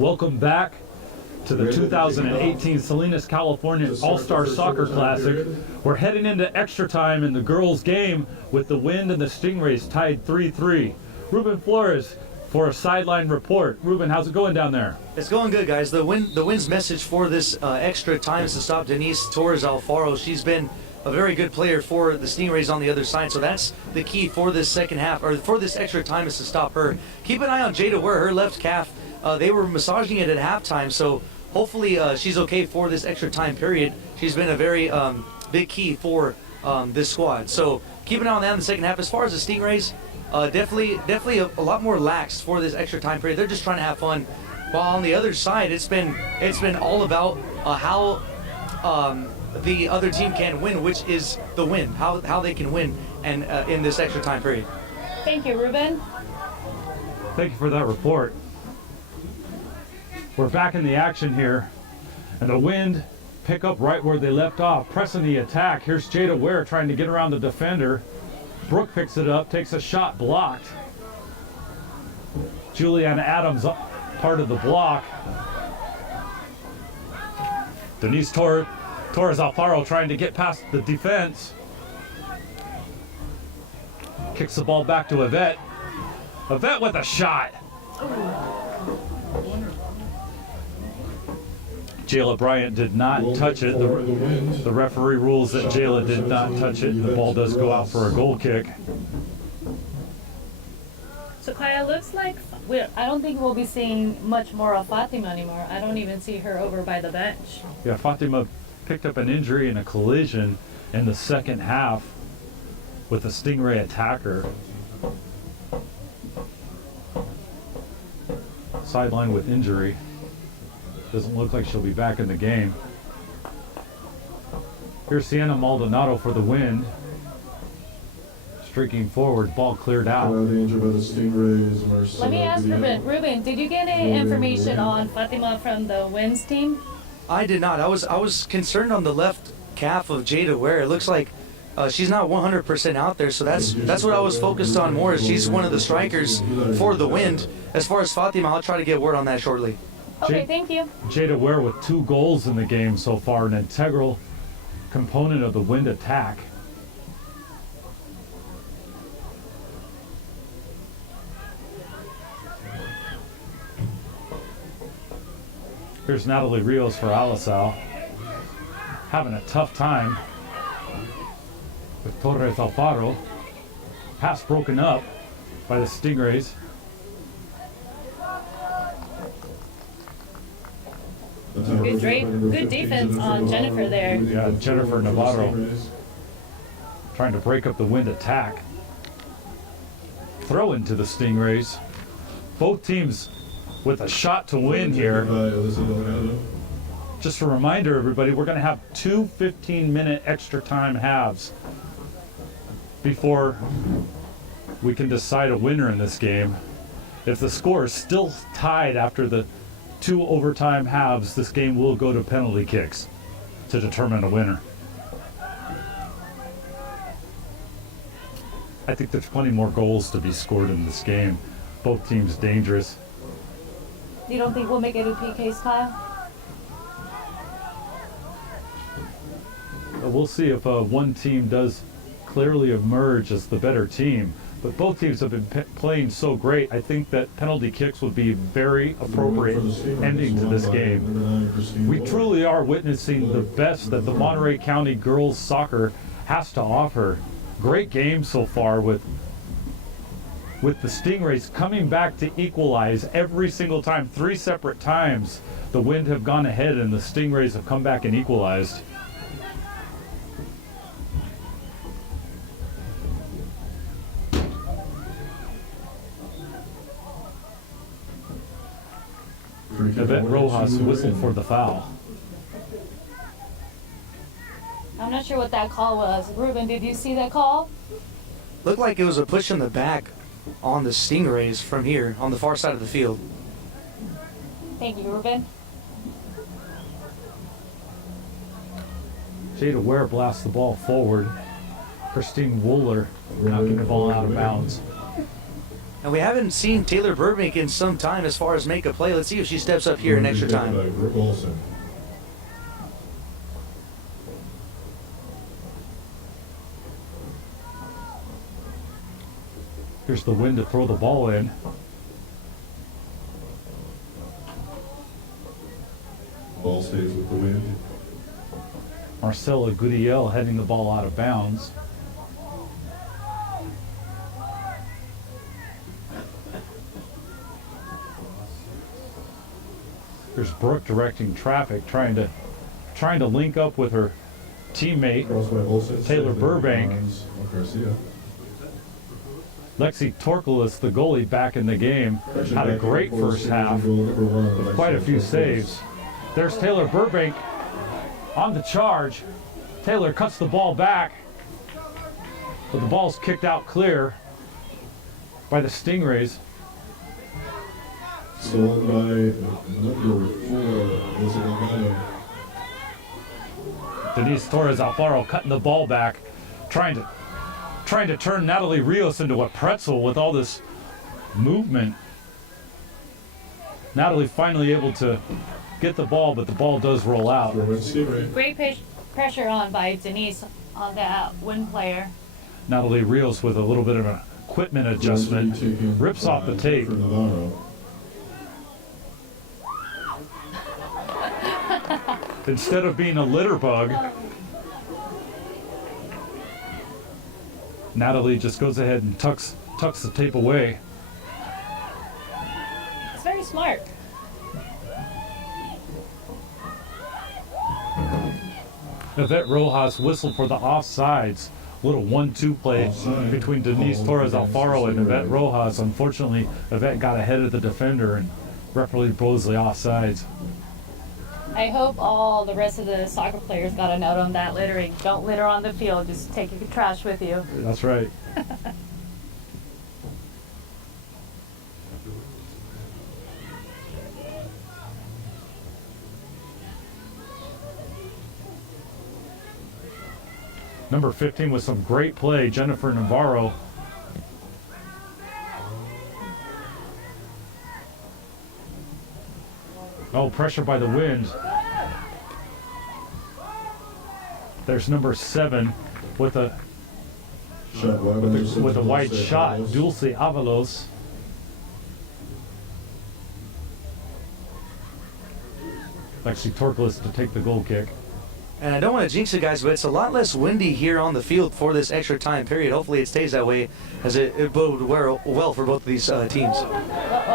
Welcome back to the 2018 Salinas, California All-Star Soccer Classic. We're heading into extra time in the girls' game with the Wind and the Stingrays tied 3-3. Ruben Flores for a sideline report. Ruben, how's it going down there? It's going good, guys. The Wind's message for this extra time is to stop Denise Torres Alfaro. She's been a very good player for the Stingrays on the other side, so that's the key for this second half, or for this extra time, is to stop her. Keep an eye on Jada Ware, her left calf. They were massaging it at halftime, so hopefully she's okay for this extra time period. She's been a very big key for this squad. So keep an eye on that in the second half. As far as the Stingrays, definitely a lot more lax for this extra time period. They're just trying to have fun. While on the other side, it's been all about how the other team can win, which is the win. How they can win and in this extra time period. Thank you, Ruben. Thank you for that report. We're back in the action here, and the Wind pick up right where they left off, pressing the attack. Here's Jada Ware trying to get around the defender. Brooke picks it up, takes a shot, blocked. Juliana Adams part of the block. Denise Torres Alfaro trying to get past the defense. Kicks the ball back to Yvette. Yvette with a shot. Jayla Bryant did not touch it. The referee rules that Jayla did not touch it. The ball does go out for a goal kick. So Kaya, looks like I don't think we'll be seeing much more of Fatima anymore. I don't even see her over by the bench. Yeah, Fatima picked up an injury in a collision in the second half with a Stingray attacker. Sidelined with injury. Doesn't look like she'll be back in the game. Here's Sienna Maldonado for the Wind. Streaking forward, ball cleared out. Let me ask Ruben. Ruben, did you get any information on Fatima from the Wind's team? I did not. I was concerned on the left calf of Jada Ware. It looks like she's not 100% out there, so that's what I was focused on more. She's one of the strikers for the Wind. As far as Fatima, I'll try to get word on that shortly. Okay, thank you. Jada Ware with 2 goals in the game so far, an integral component of the Wind attack. Here's Natalie Rios for Alisal. Having a tough time with Torres Alfaro. Pass broken up by the Stingrays. Good defense on Jennifer there. Yeah, Jennifer Navarro trying to break up the Wind attack. Throw into the Stingrays. Both teams with a shot to win here. Just a reminder, everybody, we're going to have 2 15-minute extra time halves before we can decide a winner in this game. If the score is still tied after the 2 overtime halves, this game will go to penalty kicks to determine a winner. I think there's plenty more goals to be scored in this game. Both teams dangerous. You don't think we'll make it to PKs, Kyle? We'll see if one team does clearly emerge as the better team. But both teams have been playing so great, I think that penalty kicks would be a very appropriate ending to this game. We truly are witnessing the best that the Monterey County girls soccer has to offer. Great game so far with the Stingrays coming back to equalize every single time. 3 separate times the Wind have gone ahead and the Stingrays have come back and equalized. Yvette Rojas whistled for the foul. I'm not sure what that call was. Ruben, did you see that call? Looked like it was a push in the back on the Stingrays from here on the far side of the field. Thank you, Ruben. Jada Ware blasts the ball forward. Christine Wooler knocking the ball out of bounds. And we haven't seen Taylor Burbank in some time as far as make a play. Let's see if she steps up here in extra time. Brooke Olson. Here's the wind to throw the ball in. Ball stays with the wind. Marcela Gutiel heading the ball out of bounds. Here's Brooke directing traffic, trying to link up with her teammate Cross by Olson. Taylor Saved by Burbank. Barnes of Garcia. Lexi Torkelis, the goalie, back in the game, had a great first half. Quite a few saves. There's Taylor Burbank on the charge. Taylor cuts the ball back, but the ball's kicked out clear by the Stingrays. Stolen by number 4, Elisa Delgado. Denise Torres Alfaro cutting the ball back, trying to turn Natalie Rios into a pretzel with all this movement. Natalie finally able to get the ball, but the ball does roll out. Great pressure on by Denise on that win player. Natalie Rios with a little bit of an equipment adjustment, rips off the tape. Instead of being a litter bug, Natalie just goes ahead and tucks the tape away. It's very smart. Yvette Rojas whistled for the offsides. Little 1-2 play Offside. between Denise Torres Alfaro and Yvette Rojas. Unfortunately, Yvette got ahead of the defender and referee blows the offsides. I hope all the rest of the soccer players got a note on that littering. Don't litter on the field. Just take your trash with you. That's right. Number 15 with some great play, Jennifer Navarro. Oh, pressure by the wind. There's number 7 with a wide shot, Dulce Avalos. Lexi Torkelis to take the goal kick. And I don't want to jinx it, guys, but it's a lot less windy here on the field for this extra time period. Hopefully it stays that way, as it bode well for both of these teams.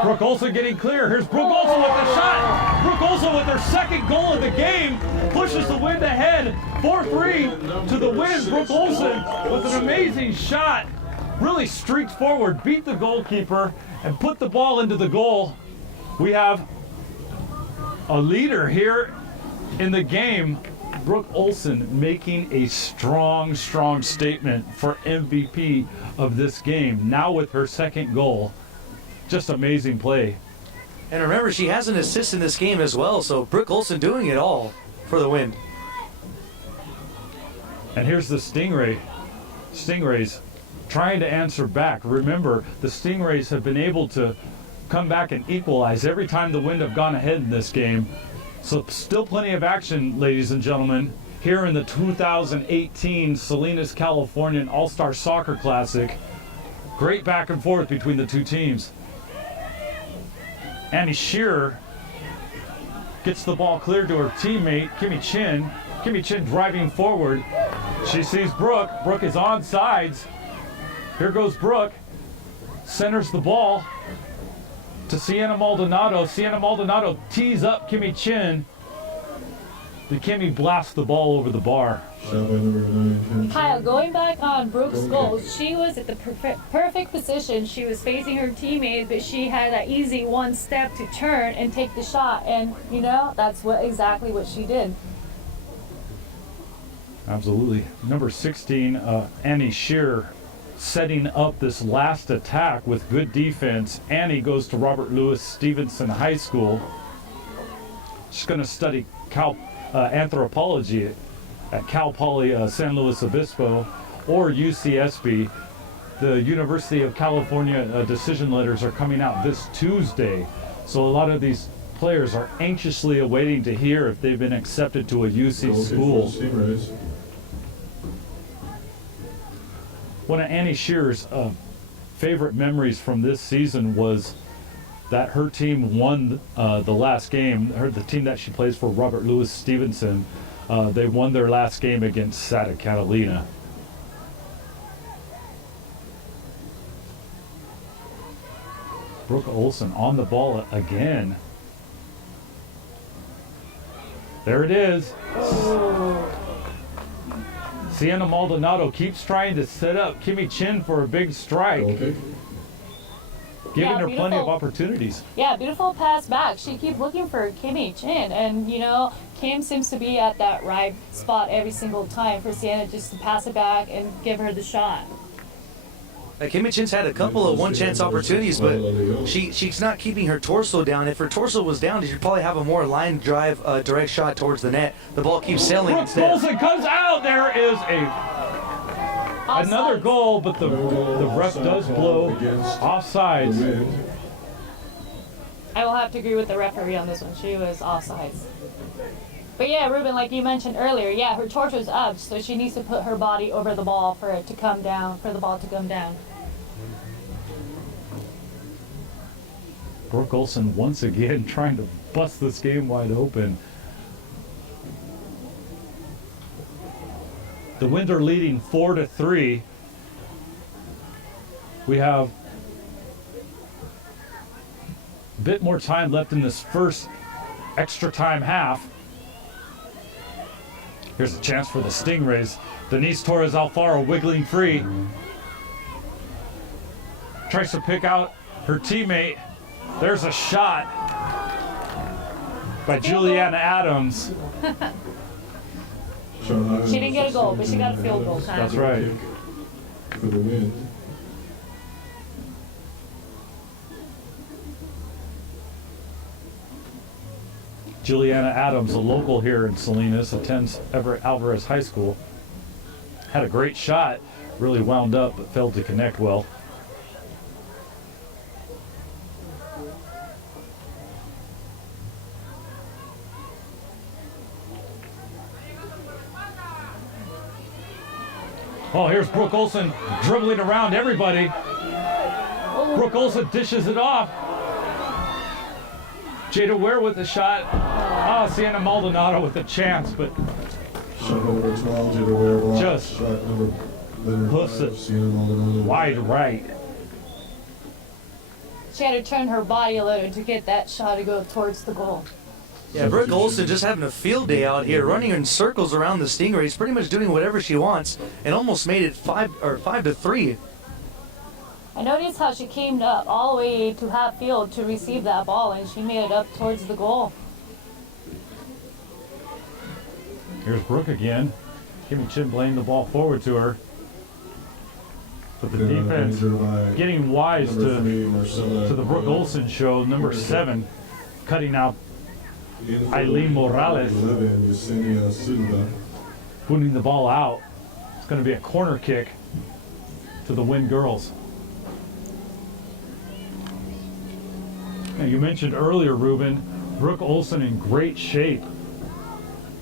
Brooke Olson getting clear. Here's Brooke Olson with the shot. Brooke Olson with her second goal of the game pushes the wind ahead. 4-3 to the win. Brooke Olson with an amazing shot. Really streaked forward, beat the goalkeeper, and put the ball into the goal. We have a leader here in the game. Brooke Olson making a strong statement for MVP of this game. Now with her second goal. Just amazing play. And remember, she has an assist in this game as well, so Brooke Olson doing it all for the win. And here's the Stingrays trying to answer back. Remember, the Stingrays have been able to come back and equalize every time the Wind have gone ahead in this game. So still plenty of action, ladies and gentlemen, here in the 2018 Salinas, Californian All-Star Soccer Classic. Great back and forth between the two teams. Annie Shearer gets the ball cleared to her teammate, Kimmy Chin. Kimmy Chin driving forward. She sees Brooke. Brooke is on sides. Here goes Brooke. Centers the ball to Sienna Maldonado. Sienna Maldonado tees up Kimmy Chin. The Kimmy blasts the ball over the bar. Kyle, going back on Brooke's goal, she was at the perfect position. She was facing her teammate, but she had that easy one step to turn and take the shot. And, you know, that's exactly what she did. Absolutely. Number 16, Annie Shearer, setting up this last attack with good defense. Annie goes to Robert Louis Stevenson High School. She's going to study anthropology at Cal Poly San Luis Obispo or UCSB. the University of California decision letters are coming out this Tuesday. So a lot of these players are anxiously awaiting to hear if they've been accepted to a UC school. One of Annie Shearer's favorite memories from this season was that her team won the last game. The team that she plays for, Robert Louis Stevenson, they won their last game against Santa Catalina. Brooke Olson on the ball again. There it is. Sienna Maldonado keeps trying to set up Kimmy Chin for a big strike. Giving her plenty of opportunities. Yeah, beautiful pass back. She keeps looking for Kimmy Chin, and you know, Kim seems to be at that right spot every single time for Sienna just to pass it back and give her the shot. Kimmy Chin's had a couple of one-chance opportunities, but she's not keeping her torso down. If her torso was down, she'd probably have a more line drive, direct shot towards the net. The ball keeps sailing Brooke instead. Olson comes out. There is another goal, but the ref does blow offsides. I will have to agree with the referee on this one. She was offsides. But yeah, Ruben, like you mentioned earlier, yeah, her torso's up, so she needs to put her body over the ball for it to come down, for the ball to come down. Brooke Olson once again trying to bust this game wide open. The Winds are leading 4-3. We have a bit more time left in this first extra time half. Here's a chance for the Stingrays. Denise Torres Alfaro wiggling free. Tries to pick out her teammate. There's a shot by Juliana Adams. She didn't get a goal, but she got a field goal. That's right. For the win. Juliana Adams, a local here in Salinas, attends Everett Alvarez High School. Had a great shot, really wound up, but failed to connect well. Oh, here's Brooke Olson dribbling around everybody. Brooke Olson dishes it off. Jada Ware with the shot. Oh, Sienna Maldonado with a chance, but Shot number 12, Jada Ware block. Just Shot number hoofs 5, it Sienna Maldonado. wide right. She had to turn her body a little to get that shot to go towards the goal. Yeah, Brooke Olson just having a field day out here, running in circles around the Stingrays, pretty much doing whatever she wants, and almost made it 5-3. I noticed how she came up all the way to half field to receive that ball, and she made it up towards the goal. Here's Brooke again. Kimmy Chin playing the ball forward to her. But the defense getting wise to the Brooke Olson show. Number 7 cutting out Eileen Morales. Putting the ball out. It's going to be a corner kick to the Wind girls. Now, you mentioned earlier, Ruben, Brooke Olson in great shape.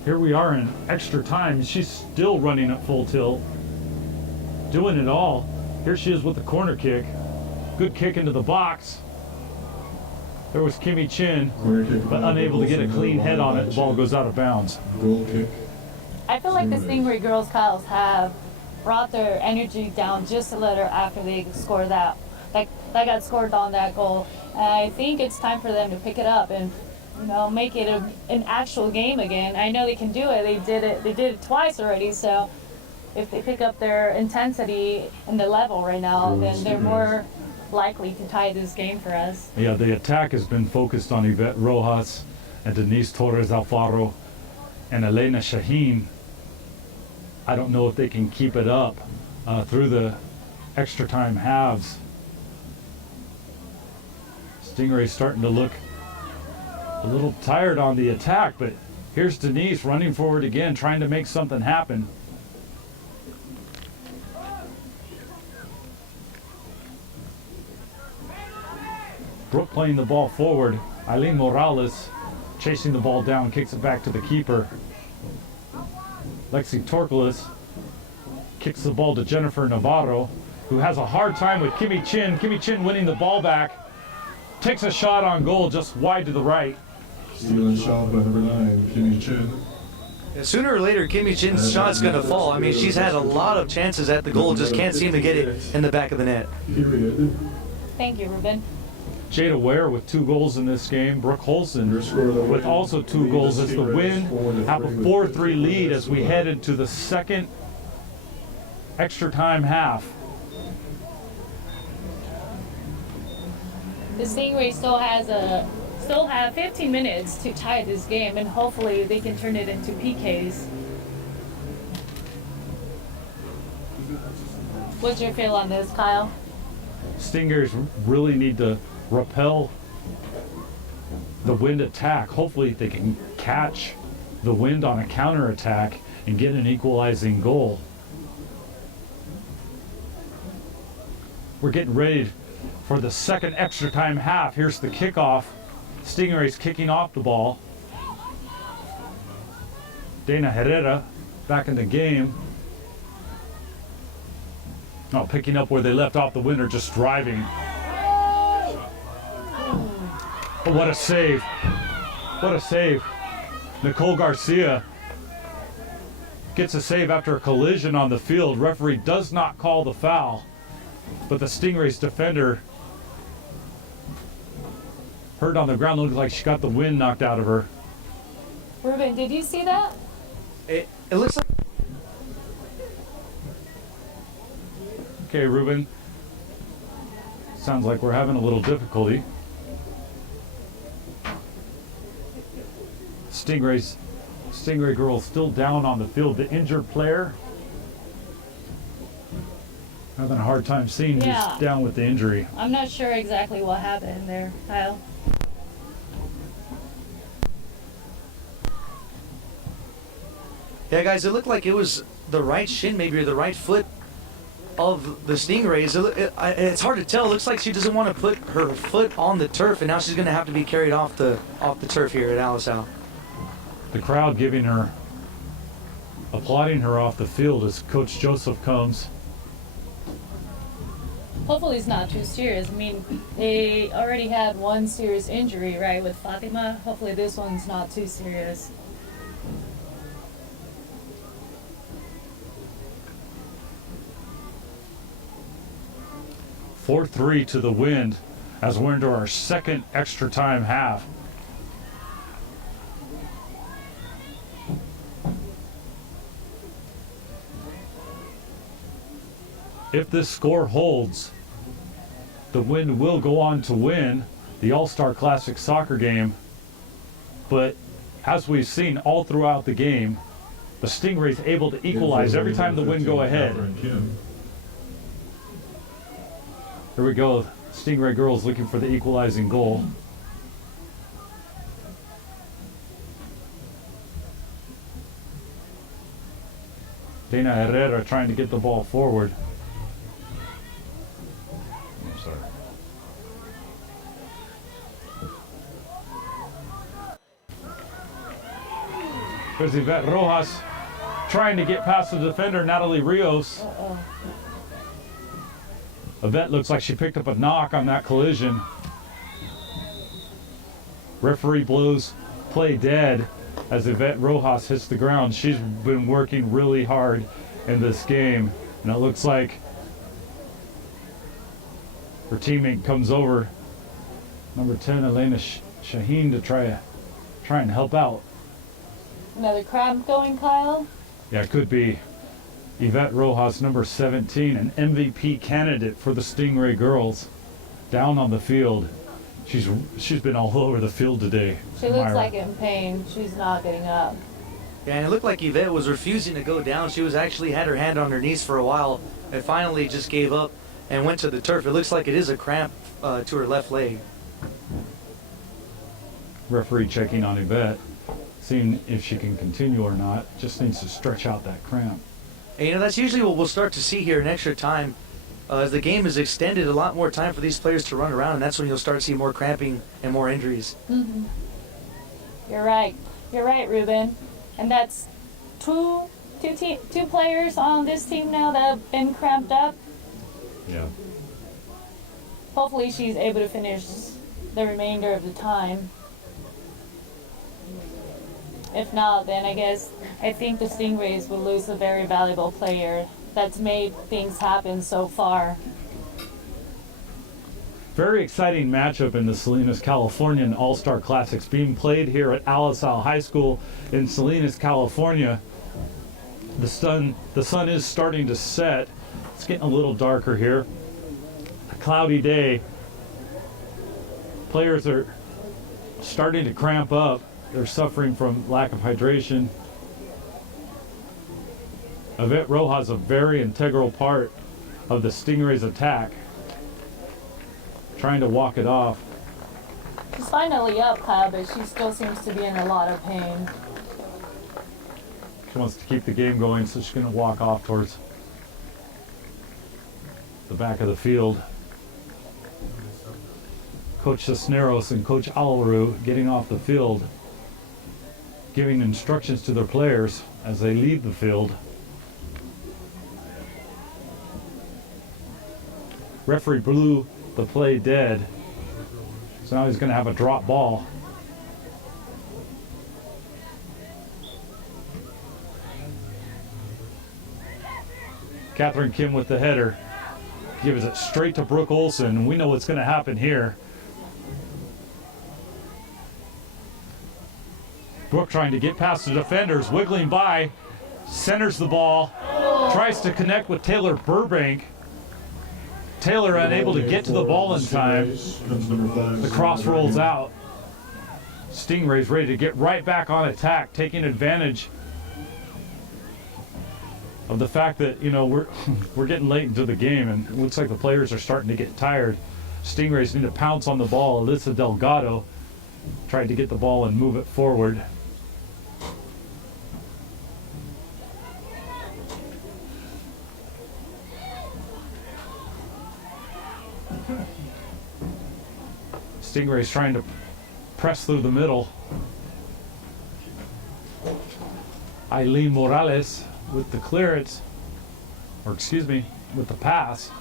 Here we are in extra time. She's still running at full tilt, doing it all. Here she is with the corner kick. Good kick into the box. There was Kimmy Chin, but unable to get a clean head on it. The ball goes out of bounds. Goal kick. I feel like the Stingray girls, Kyles, have brought their energy down just a little after they scored that. Like, that got scored on that goal. And I think it's time for them to pick it up and, you know, make it an actual game again. I know they can do it. They did it twice already. So if they pick up their intensity and the level right now, then they're more likely to tie this game for us. Yeah, the attack has been focused on Yvette Rojas and Denise Torres Alfaro and Elena Shaheen. I don't know if they can keep it up through the extra time halves. Stingray's starting to look a little tired on the attack, but here's Denise running forward again, trying to make something happen. Brooke playing the ball forward. Eileen Morales chasing the ball down, kicks it back to the keeper. Lexi Torkelis kicks the ball to Jennifer Navarro, who has a hard time with Kimmy Chin. Kimmy Chin winning the ball back. Takes a shot on goal just wide to the right. Stealing shot by number 9, Kimmy Chin. Yeah, sooner or later, Kimmy Chin's shot's going to fall. I mean, she's had a lot of chances at the goal, just can't seem to get it in the back of the net. Period. Thank you, Ruben. Jada Ware with 2 goals in this game. Brooke Holson with also 2 goals as the Win have a 4-3 lead as we head into the second extra time half. The Stingrays still have 15 minutes to tie this game, and hopefully they can turn it into PKs. What's your feel on this, Kyle? Stingers really need to repel the Wind attack. Hopefully they can catch the Wind on a counterattack and get an equalizing goal. We're getting ready for the second extra time half. Here's the kickoff. Stingrays kicking off the ball. Dana Herrera back in the game. Oh, picking up where they left off. The Wind are just driving. Oh, what a save. What a save. Nicole Garcia gets a save after a collision on the field. Referee does not call the foul, but the Stingrays defender hurt on the ground. Looks like she got the wind knocked out of her. Ruben, did you see that? It looks like... Okay, Ruben. Sounds like we're having a little difficulty. Stingray girls still down on the field. The injured player having a hard time seeing who's down with the injury. I'm not sure exactly what happened there, Kyle. Yeah, guys, it looked like it was the right shin, maybe, or the right foot of the Stingrays. It's hard to tell. It looks like she doesn't want to put her foot on the turf, and now she's going to have to be carried off the turf here at Alice Howe. The crowd applauding her off the field as Coach Joseph comes. Hopefully it's not too serious. I mean, they already had one serious injury, right, with Fatima. Hopefully this one's not too serious. (4-3) to the Wind as we're into our second extra time half. If this score holds, the Wind will go on to win the All-Star Classic soccer game. But as we've seen all throughout the game, the Stingrays able to equalize every time the Wind go ahead. Here we go. Stingray girls looking for the equalizing goal. Dana Herrera trying to get the ball forward. There's Yvette Rojas trying to get past the defender, Natalie Rios. Yvette looks like she picked up a knock on that collision. Referee blows play dead as Yvette Rojas hits the ground. She's been working really hard in this game, and it looks like her teammate comes over, number 10, Elena Shaheen, to try and help out. Another cramp going, Kyle? Yeah, it could be. Yvette Rojas, number 17, an MVP candidate for the Stingray girls, down on the field. She's been all over the field today. She looks like in pain. She's not getting up. Yeah, and it looked like Yvette was refusing to go down. She was actually had her hand on her knees for a while and finally just gave up and went to the turf. It looks like it is a cramp to her left leg. Referee checking on Yvette, seeing if she can continue or not. Just needs to stretch out that cramp. And, you know, that's usually what we'll start to see here in extra time. as the game is extended, a lot more time for these players to run around, and that's when you'll start seeing more cramping and more injuries. Mm-hmm. You're right. You're right, Ruben. And that's two players on this team now that have been cramped up. Yeah. Hopefully she's able to finish the remainder of the time. If not, then I think the Stingrays will lose a very valuable player that's made things happen so far. Very exciting matchup in the Salinas, Californian All-Star Classics being played here at Alisal High School in Salinas, California. The sun is starting to set. It's getting a little darker here. A cloudy day. Players are starting to cramp up. They're suffering from lack of hydration. Yvette Rojas, a very integral part of the Stingrays' attack. Trying to walk it off. She's finally up, Kyle, but she still seems to be in a lot of pain. She wants to keep the game going, so she's going to walk off towards the back of the field. Coach Cisneros and Coach Alaru getting off the field, giving instructions to their players as they leave the field. Referee blew the play dead, so now he's going to have a drop ball. Catherine Kim with the header. Gives it straight to Brooke Olson. We know what's going to happen here. Brooke trying to get past the defenders, wiggling by, centers the ball, tries to connect with Taylor Burbank. Taylor unable to get to the ball in time. The cross rolls out. Stingrays ready to get right back on attack, taking advantage of the fact that, you know, we're getting late into the game and it looks like the players are starting to get tired. Stingrays need to pounce on the ball. Alyssa Delgado tried to get the ball and move it forward. Stingrays trying to press through the middle. Eileen Morales with the clearance, or excuse me, with the pass.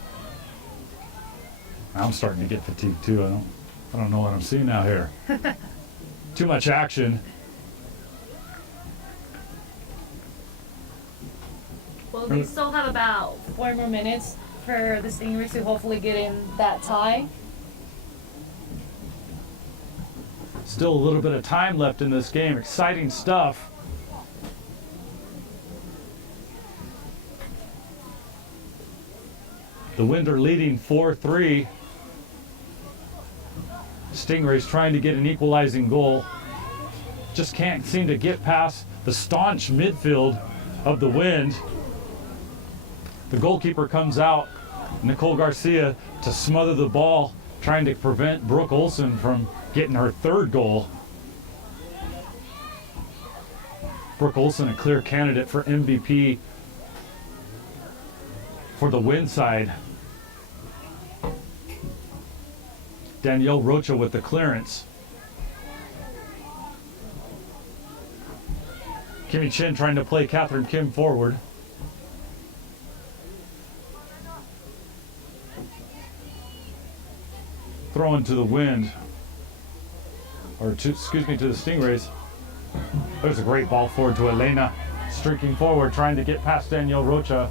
I'm starting to get fatigued too. I don't know what I'm seeing out here. Too much action. Well, we still have about 4 more minutes for the Stingrays to hopefully get in that tie. Still a little bit of time left in this game. Exciting stuff. The Wind are leading 4-3. Stingrays trying to get an equalizing goal. Just can't seem to get past the staunch midfield of the Wind. The goalkeeper comes out, Nicole Garcia, to smother the ball, trying to prevent Brooke Olson from getting her third goal. Brooke Olson, a clear candidate for MVP for the Wind side. Danielle Rocha with the clearance. Kimmy Chin trying to play Catherine Kim forward. Throwing to the Wind. Or to, excuse me, to the Stingrays. There's a great ball forward to Elena. Streaking forward, trying to get past Danielle Rocha.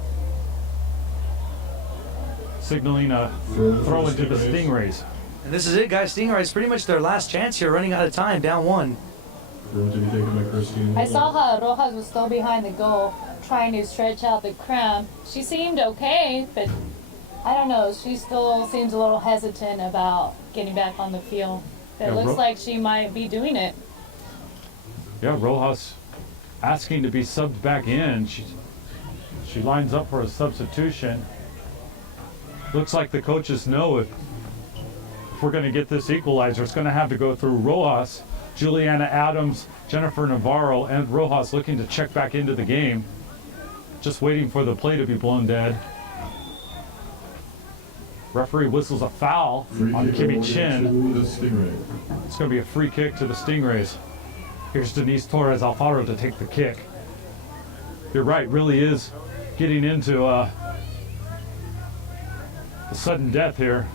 Signaling a throw into the Stingrays. And this is it, guys. Stingrays pretty much their last chance here, running out of time, down 1. I saw how Rojas was still behind the goal, trying to stretch out the cramp. She seemed okay, but I don't know. She still seems a little hesitant about getting back on the field. But it looks like she might be doing it. Yeah, Rojas asking to be subbed back in. She lines up for a substitution. Looks like the coaches know if we're going to get this equalizer, it's going to have to go through Rojas, Juliana Adams, Jennifer Navarro, and Rojas looking to check back into the game. Just waiting for the play to be blown dead. Referee whistles a foul on Kimmy Chin. It's going to be a free kick to the Stingrays. Here's Denise Torres Alfaro to take the kick. You're right, really is getting into the sudden death here.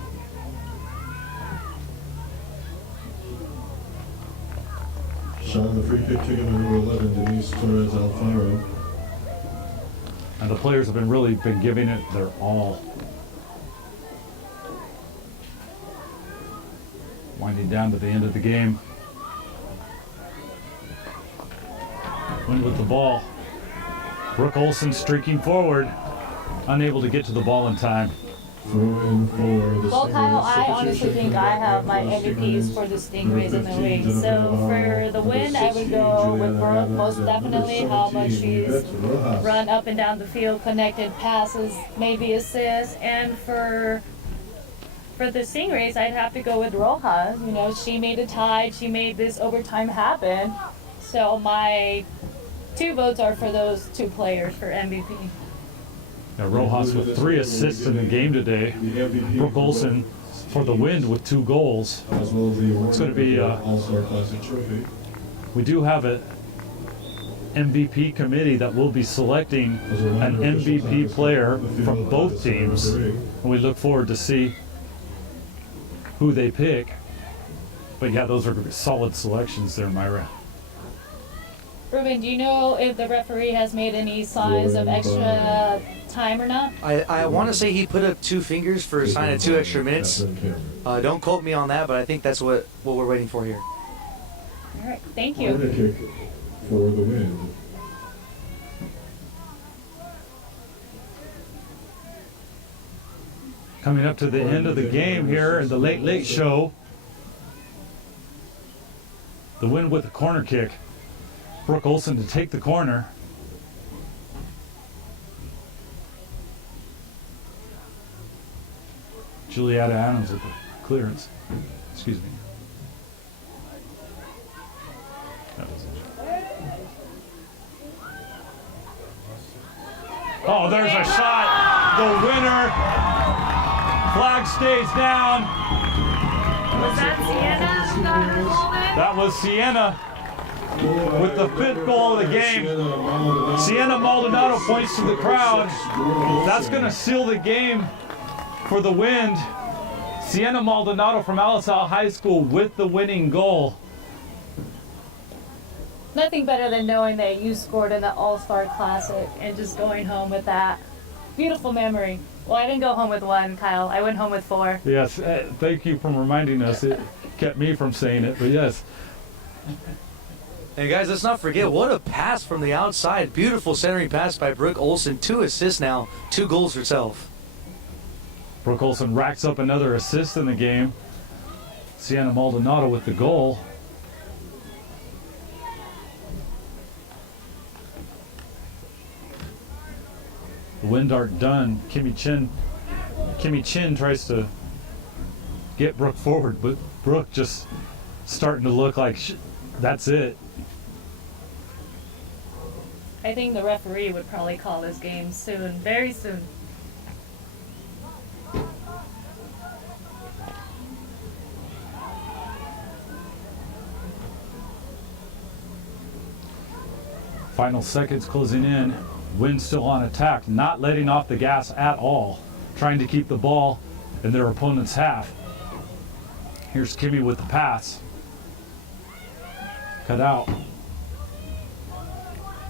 Sean, the free kick taken by number 11, Denise Torres Alfaro. And the players have really been giving it their all. Winding down to the end of the game. Wind with the ball. Brooke Olson streaking forward, unable to get to the ball in time. Well, Kyle, I honestly think I have my MVPs for the Stingrays in the league. So for the win, I would go with Brooke, most definitely. How much she's run up and down the field, connected passes, maybe assists. And for the Stingrays, I'd have to go with Rojas. You know, she made a tie. She made this overtime happen. So my 2 votes are for those 2 players for MVP. Now Rojas with 3 assists in the game today. Brooke Olson for the Wind with 2 goals. It's going to be we do have a MVP committee that will be selecting an MVP player from both teams, and we look forward to see who they pick. But yeah, those are solid selections there, Myra. Ruben, do you know if the referee has made any signs of extra time or not? I want to say he put up 2 fingers for a sign of 2 extra minutes. Don't quote me on that, but I think that's what we're waiting for here. All right, thank you. Corner kick for the Wind. Coming up to the end of the game here in the Late Late Show. The Wind with the corner kick. Brooke Olson to take the corner. Julietta Adams with the clearance. Excuse me. Oh, there's a shot. The winner. Flag stays down. Was that Sienna got her goal in? That was Sienna with the 5th goal of the game. Sienna Maldonado points to the crowd. That's going to seal the game for the Wind. Sienna Maldonado from Alisal High School with the winning goal. Nothing better than knowing that you scored in the All-Star Classic and just going home with that. Beautiful memory. Well, I didn't go home with 1, Kyle. I went home with 4. Yes, thank you for reminding us. It kept me from saying it, but yes. And guys, let's not forget, what a pass from the outside. Beautiful centering pass by Brooke Olson. 2 assists now, 2 goals herself. Brooke Olson racks up another assist in the game. Sienna Maldonado with the goal. The Wind aren't done. Kimmy Chin tries to get Brooke forward, but Brooke just starting to look like that's it. I think the referee would probably call this game soon, very soon. Final seconds closing in. Wind still on attack, not letting off the gas at all, trying to keep the ball in their opponent's half. Here's Kimmy with the pass. Cut out.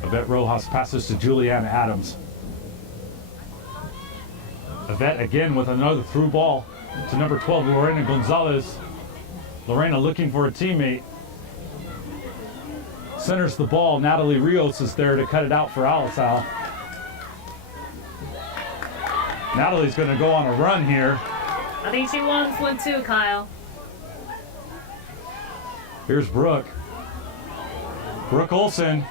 Yvette Rojas passes to Juliana Adams. Yvette again with another through ball to number 12, Lorena Gonzalez. Lorena looking for a teammate. Centers the ball. Natalie Rios is there to cut it out for Alisal. Natalie's going to go on a run here. I think she wants 1 too, Kyle. Here's Brooke. Brooke Olson.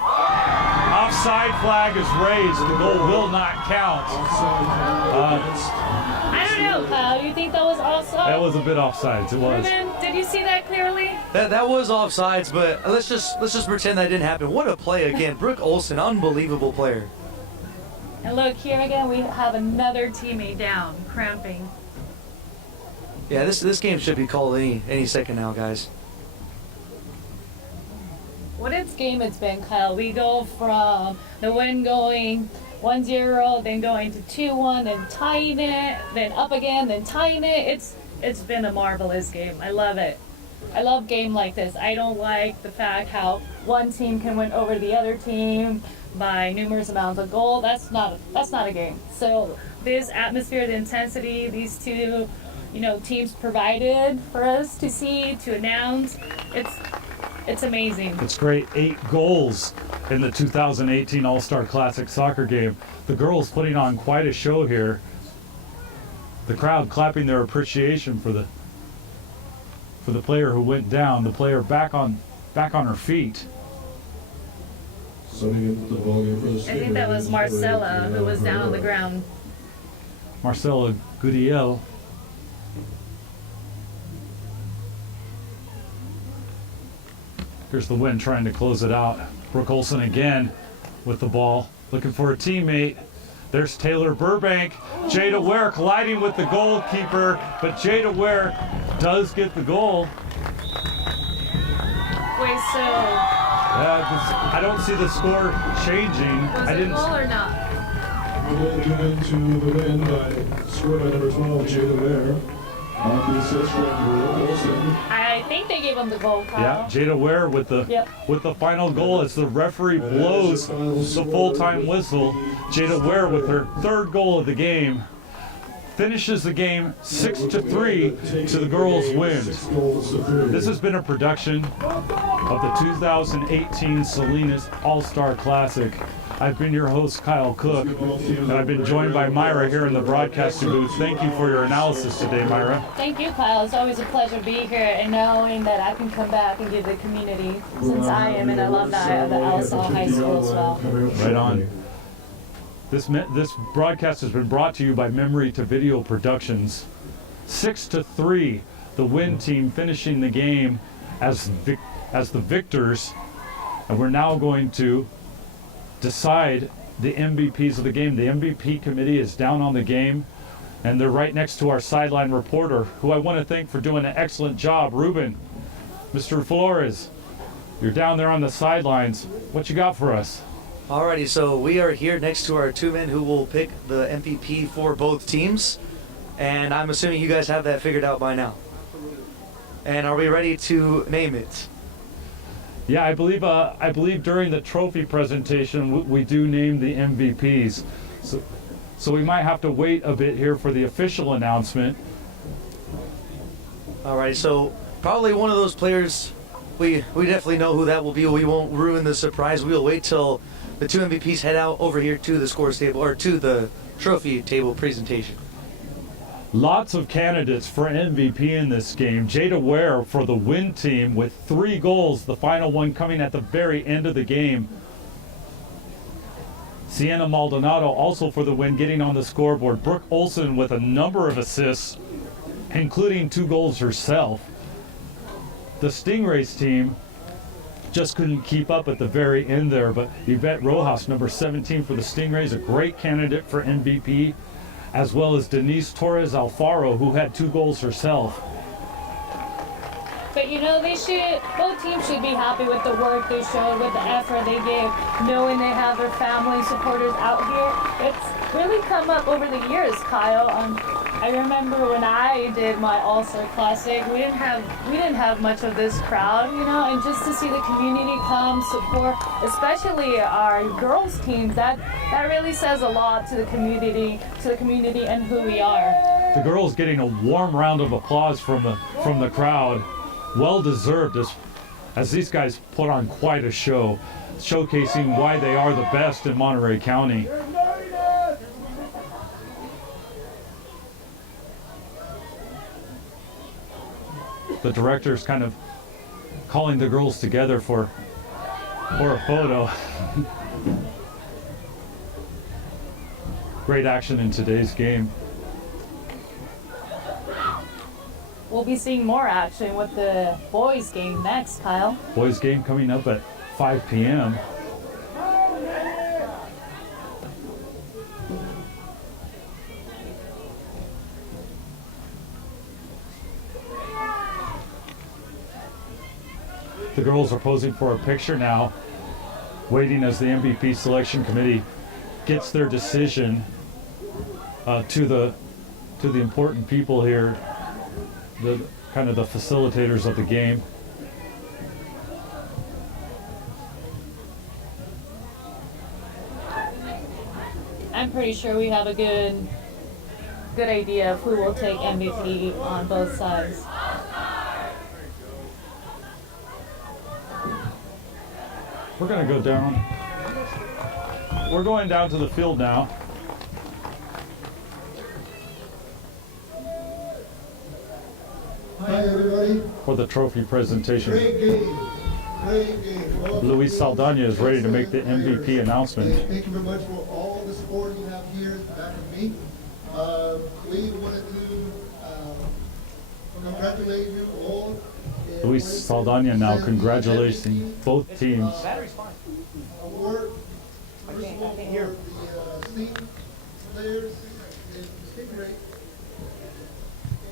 Offside flag is raised. The goal will not count. I don't know, Kyle. You think that was offside? That was a bit offsides. It was. Ruben, did you see that clearly? That was offsides, but let's just pretend that didn't happen. What a play again. Brooke Olson, unbelievable player. And look, here again, we have another teammate down, cramping. Yeah, this game should be called any second now, guys. What a game it's been, Kyle. We go from the win going 1-0, then going to 2-1, then tying it, then up again, then tying it. It's been a marvelous game. I love it. I love game like this. I don't like the fact how one team can win over the other team by numerous amounts of goal. That's not a game. So this atmosphere, the intensity, these two, teams provided for us to see, to announce, it's amazing. It's great. 8 goals in the 2018 All-Star Classic soccer game. The girls putting on quite a show here. The crowd clapping their appreciation for the player who went down. The player back on her feet. Summing up the volume for the I think that was Marcella who was down on the ground. Marcella Gudiel. Here's the Wind trying to close it out. Brooke Olson again with the ball, looking for a teammate. There's Taylor Burbank. Jada Ware colliding with the goalkeeper, but Jada Ware does get the goal. Wait, so I don't see the score changing. was it a goal or not? Goal given to the Wind scored by number 12, Jada Ware. On the assist from Brooke Olson. I think they gave him the goal, Kyle. Yeah, Jada Ware with the final goal as the referee blows the full-time whistle. Jada Ware with her 3rd goal of the game finishes the game 6-3 to the girls' Wind. This has been a production of the 2018 Salinas All-Star Classic. I've been your host, Kyle Cook, and I've been joined by Myra here in the broadcasting booth. Thank you for your analysis today, Myra. Thank you, Kyle. It's always a pleasure to be here and knowing that I can come back and give the community, since I am an alumni of the LSL High School as well. Right on. This broadcast has been brought to you by Memory to Video Productions. 6-3, the Wind team finishing the game as the victors, and we're now going to decide the MVPs of the game. The MVP committee is down on the game, and they're right next to our sideline reporter, who I want to thank for doing an excellent job. Ruben, Mr. Flores, you're down there on the sidelines. What you got for us? Alrighty, so we are here next to our 2 men who will pick the MVP for both teams, and I'm assuming you guys have that figured out by now. And are we ready to name it? Yeah, I believe during the trophy presentation we do name the MVPs. So we might have to wait a bit here for the official announcement. Alright, so probably one of those players, we definitely know who that will be. We won't ruin the surprise. We'll wait till the 2 MVPs head out over here to the scores table, or to the trophy table presentation. Lots of candidates for MVP in this game. Jada Ware for the Wind team with 3 goals, the final one coming at the very end of the game. Sienna Maldonado also for the Wind, getting on the scoreboard. Brooke Olson with a number of assists, including 2 goals herself. The Stingrays team just couldn't keep up at the very end there, but Yvette Rojas, number 17 for the Stingrays, a great candidate for MVP, as well as Denise Torres Alfaro, who had 2 goals herself. But both teams should be happy with the work they showed, with the effort they gave, knowing they have their family supporters out here. It's really come up over the years, Kyle. I remember when I did my All-Star Classic, we didn't have much of this crowd, and just to see the community come support, especially our girls teams, that really says a lot to the community and who we are. The girls getting a warm round of applause from the crowd. Well deserved, as these guys put on quite a show, showcasing why they are the best in Monterey County. The director's kind of calling the girls together for a photo. Great action in today's game. We'll be seeing more action with the boys game next, Kyle. Boys game coming up at 5 p.m. The girls are posing for a picture now, waiting as the MVP selection committee gets their decision to the important people here, the kind of the facilitators of the game. I'm pretty sure we have a good idea of who will take MVP on both sides. We're gonna go down. We're going down to the field now. Hi everybody. For the trophy presentation. Great game. Great game. Well, Luis Saldana is ready to make the MVP announcement. Thank you very much for all the support you have here at the back of me. We wanted to congratulate you all. Luis Saldana now congratulating both teams. Award, first of all, for the Steam players and Stingray.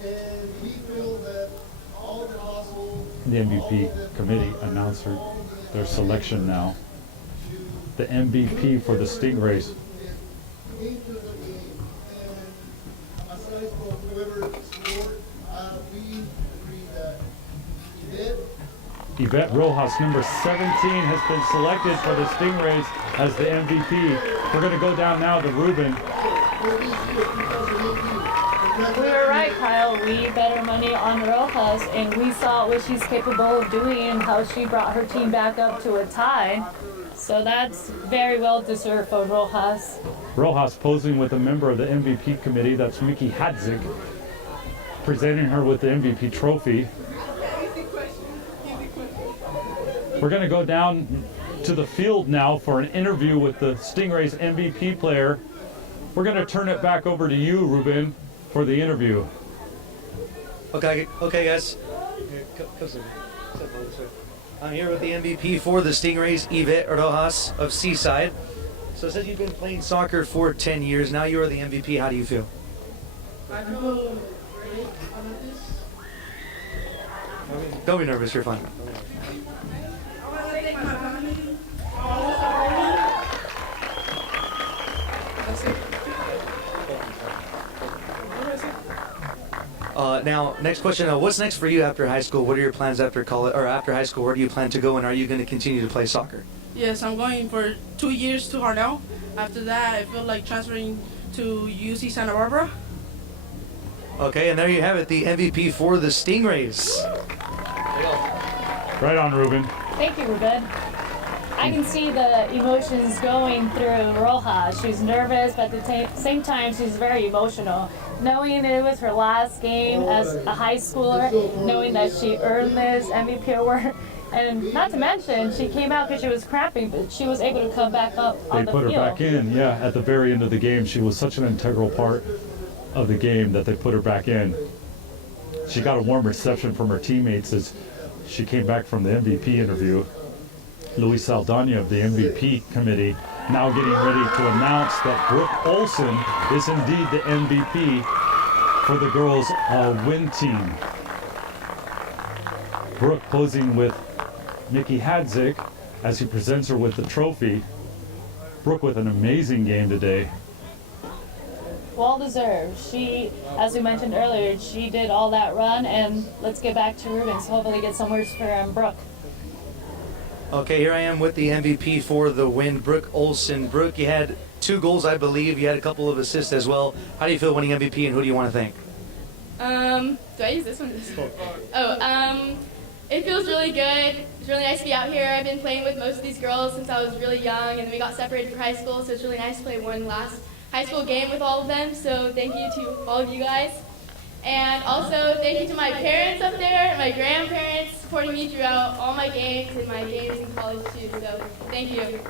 And we feel that all the possible. The MVP committee announced their selection now. The MVP for the Stingrays. Yvette Rojas, number 17, has been selected for the Stingrays as the MVP. We're going to go down now to Ruben. We were right, Kyle. We bet our money on Rojas, and we saw what she's capable of doing and how she brought her team back up to a tie. So that's very well deserved for Rojas. Rojas posing with a member of the MVP committee, that's Mickey Hadzik, presenting her with the MVP trophy. We're going to go down to the field now for an interview with the Stingrays MVP player. We're going to turn it back over to you, Ruben, for the interview. Okay, guys. I'm here with the MVP for the Stingrays, Yvette Rojas of Seaside. So it says you've been playing soccer for 10 years. Now you are the MVP. How do you feel? I feel great about this. Don't be nervous. You're fine. I want to thank my family. That's it. Now, next question. What's next for you after high school? What are your plans after college or after high school? Where do you plan to go, and are you going to continue to play soccer? Yes, I'm going for 2 years to Harnell. After that, I feel like transferring to UC Santa Barbara. Okay, and there you have it, the MVP for the Stingrays. Right on, Ruben. Thank you, Ruben. I can see the emotions going through Rojas. She's nervous, but at the same time, she's very emotional. Knowing it was her last game as a high schooler, knowing that she earned this MVP award, and not to mention, she came out because she was cramping, but she was able to come back up on the field. They put her back in, yeah, at the very end of the game. She was such an integral part of the game that they put her back in. She got a warm reception from her teammates as she came back from the MVP interview. Luis Saldana of the MVP committee now getting ready to announce that Brooke Olson is indeed the MVP for the girls' win team. Brooke posing with Mickey Hadzik as he presents her with the trophy. Brooke with an amazing game today. Well deserved. She, as we mentioned earlier, she did all that run, and let's get back to Ruben, so hopefully get some words for Brooke. Okay, here I am with the MVP for the win, Brooke Olson. Brooke, you had 2 goals, I believe. You had a couple of assists as well. How do you feel winning MVP, and who do you want to thank? Do I use this one? It feels really good. It's really nice to be out here. I've been playing with most of these girls since I was really young, and then we got separated for high school, so it's really nice to play one last high school game with all of them. So thank you to all of you guys. And also thank you to my parents up there and my grandparents supporting me throughout all my games and my games in college too. So thank you.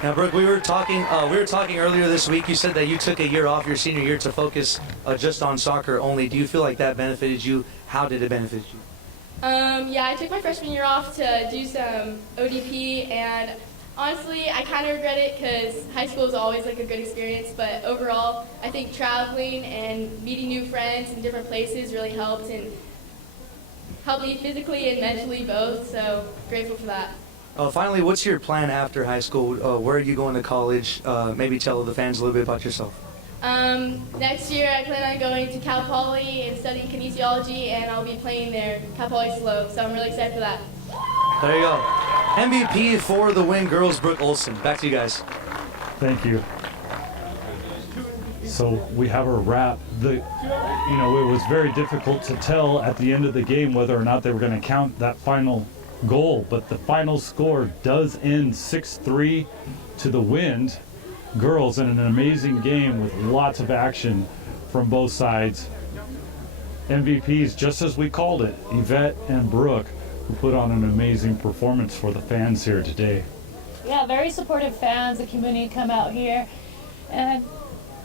Now, Brooke, we were talking earlier this week. You said that you took a year off your senior year to focus just on soccer only. Do you feel like that benefited you? How did it benefit you? Yeah, I took my freshman year off to do some ODP, and honestly, I kind of regret it because high school is always like a good experience, but overall, I think traveling and meeting new friends in different places really helped, and helped me physically and mentally both, so grateful for that. Finally, what's your plan after high school? Where are you going to college? Maybe tell the fans a little bit about yourself. Next year I plan on going to Cal Poly and studying kinesiology, and I'll be playing there, Cal Poly Slow, so I'm really excited for that. There you go. MVP for the win, girls, Brooke Olson. Back to you guys. Thank you. So we have a wrap. It was very difficult to tell at the end of the game whether or not they were going to count that final goal, but the final score does end 6-3 to the Wind girls in an amazing game with lots of action from both sides. MVPs, just as we called it, Yvette and Brooke, who put on an amazing performance for the fans here today. Yeah, very supportive fans, the community come out here, and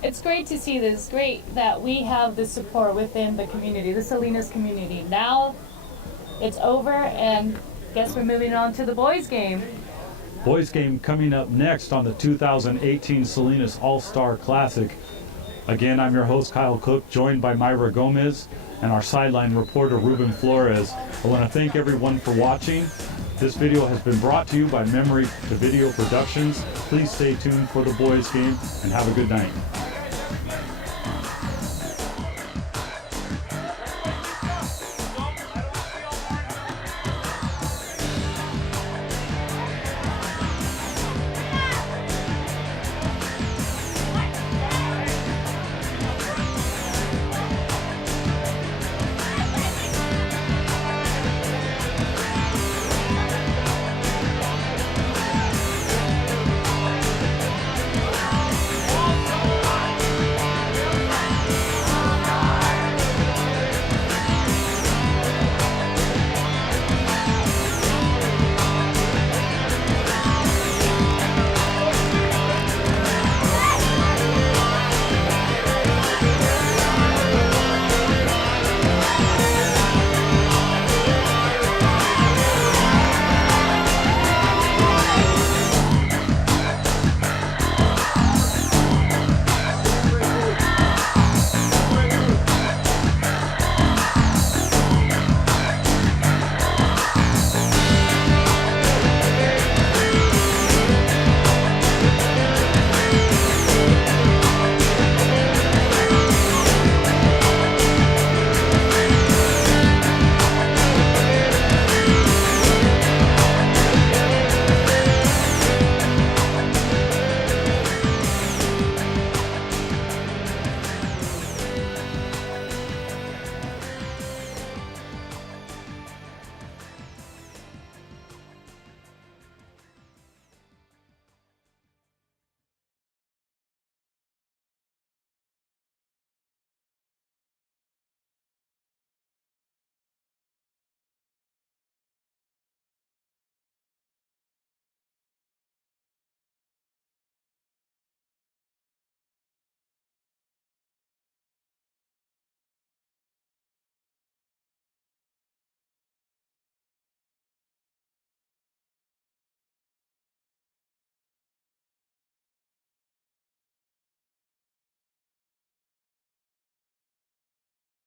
it's great to see this. Great that we have the support within the community, the Salinas community. Now it's over, and guess we're moving on to the boys game. Boys game coming up next on the 2018 Salinas All-Star Classic. Again, I'm your host, Kyle Cook, joined by Myra Gomez and our sideline reporter, Ruben Flores. I want to thank everyone for watching. This video has been brought to you by Memory to Video Productions. Please stay tuned for the boys game and have a good night.